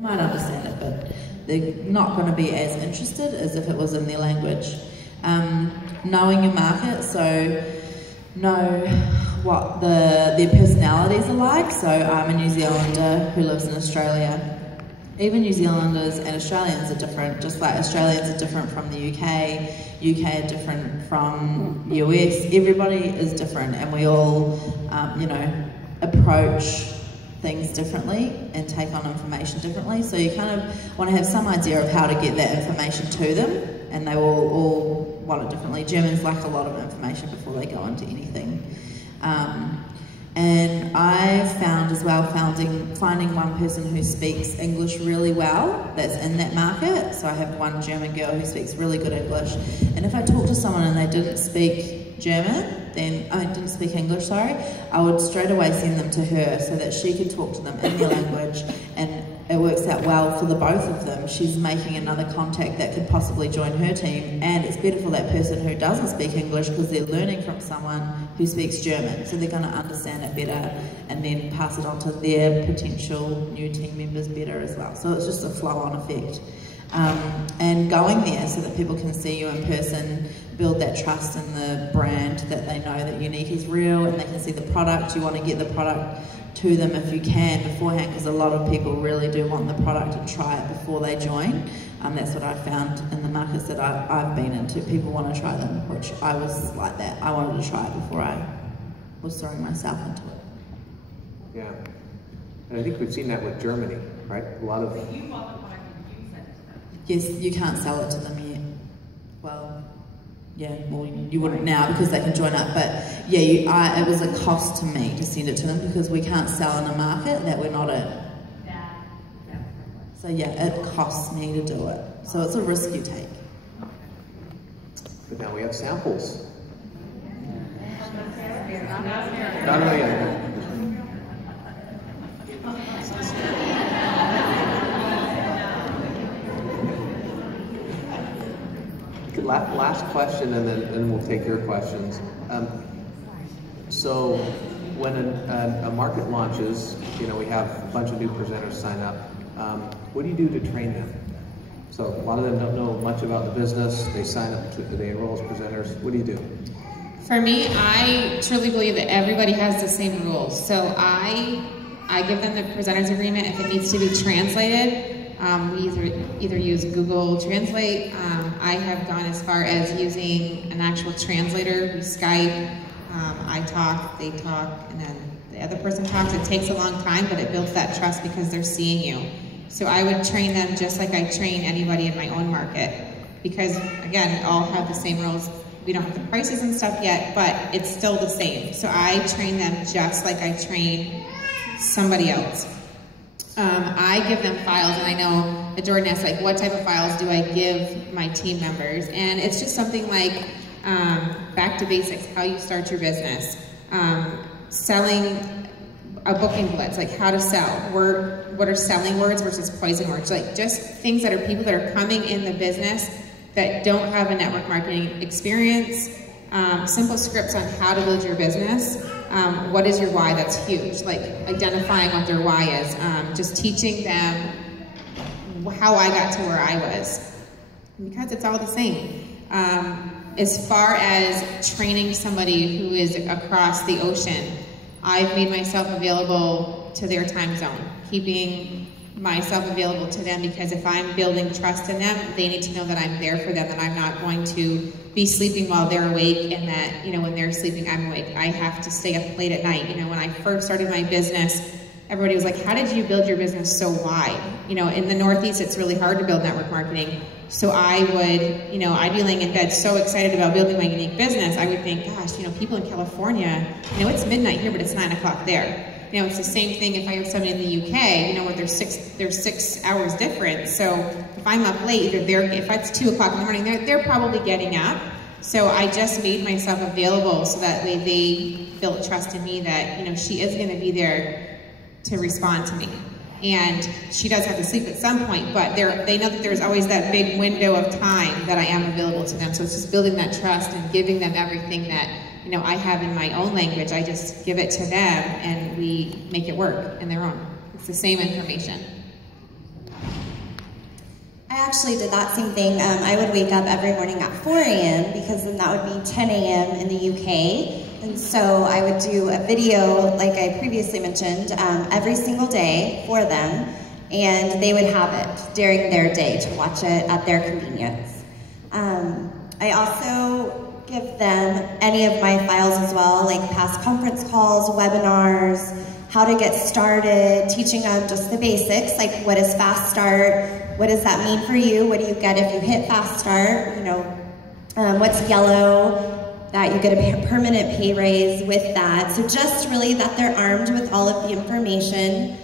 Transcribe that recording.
might understand it, but they're not going to be as interested as if it was in their language. Knowing your market, so know what their personalities are like. So I'm a New Zealander who lives in Australia. Even New Zealanders and Australians are different, just like Australians are different from the UK, UK are different from US. Everybody is different, and we all, approach things differently and take on information differently. So you kind of want to have some idea of how to get that information to them, and they will all want it differently. Germans like a lot of information before they go into anything. And I found as well, finding one person who speaks English really well that's in that market. So I have one German girl who speaks really good English. And if I talk to someone and they didn't speak German, didn't speak English, sorry, I would straight away send them to her so that she could talk to them in their language, and it works out well for the both of them. She's making another contact that could possibly join her team, and it's better for that person who doesn't speak English because they're learning from someone who speaks German, so they're going to understand it better and then pass it on to their potential new team members better as well. So it's just a flow-on effect. And going there so that people can see you in person, build that trust in the brand, that they know that Younique is real, and they can see the product. You want to get the product to them if you can beforehand, because a lot of people really do want the product and try it before they join. That's what I found in the markets that I've been into. People want to try them, which I was like that. I wanted to try it before I was throwing myself into it. Yeah, and I think we've seen that with Germany, right? A lot of... But you bought the product and you sent it to them. Yes, you can't sell it to them yet. Well, yeah, well, you wouldn't now because they can join up, but yeah, it was a cost to me to send it to them because we can't sell in a market that we're not in. So yeah, it costs me to do it. So it's a risk you take. But now we have samples. Last question, and then we'll take your questions. So when a market launches, we have a bunch of new presenters sign up. What do you do to train them? So a lot of them don't know much about the business. They sign up, they enroll as presenters. What do you do? For me, I truly believe that everybody has the same rules. So I give them the presenter's agreement if it needs to be translated. We either use Google Translate. I have gone as far as using an actual translator. We Skype. I talk, they talk, and then the other person talks. It takes a long time, but it builds that trust because they're seeing you. So I would train them just like I train anybody in my own market. Because, again, we all have the same rules. We don't have the prices and stuff yet, but it's still the same. So I train them just like I train somebody else. I give them files, and I know that Jordan asked, like, what type of files do I give my team members? And it's just something like back to basics, how you start your business, selling a booking blitz, like how to sell, what are selling words versus poison words, like just things that are people that are coming in the business that don't have a network marketing experience, simple scripts on how to build your business. What is your why? That's huge. Like identifying what their why is. Just teaching them how I got to where I was. Because it's all the same. As far as training somebody who is across the ocean, I've made myself available to their time zone, keeping myself available to them, because if I'm building trust in them, they need to know that I'm there for them, that I'm not going to be sleeping while they're awake, and that, when they're sleeping, I'm awake. I have to stay up late at night. When I first started my business, everybody was like, how did you build your business so wide? In the Northeast, it's really hard to build network marketing. So I would, I'd be laying in bed so excited about building my Younique business. I would think, gosh, people in California, it's midnight here, but it's 9 o'clock there. It's the same thing if I have somebody in the UK, where there's 6 hours difference. So if I'm up late, if it's 2 o'clock in the morning, they're probably getting up. So I just made myself available so that way they built trust in me that, she is going to be there to respond to me. And she does have to sleep at some point, but they know that there's always that big window of time that I am available to them. So it's just building that trust and giving them everything that I have in my own language. I just give it to them, and we make it work in their own. It's the same information. actually did that same thing. I would wake up every morning at 4 a.m. because then that would be 10 a.m. in the UK. And so I would do a video, like I previously mentioned, every single day for them, and they would have it during their day to watch it at their convenience. I also give them any of my files as well, like past conference calls, webinars, how to get started, teaching them just the basics, like what is fast start, what does that mean for you, what do you get if you hit fast start, you know, what's yellow, that you get a permanent pay raise with that. So just really that they're armed with all of the information.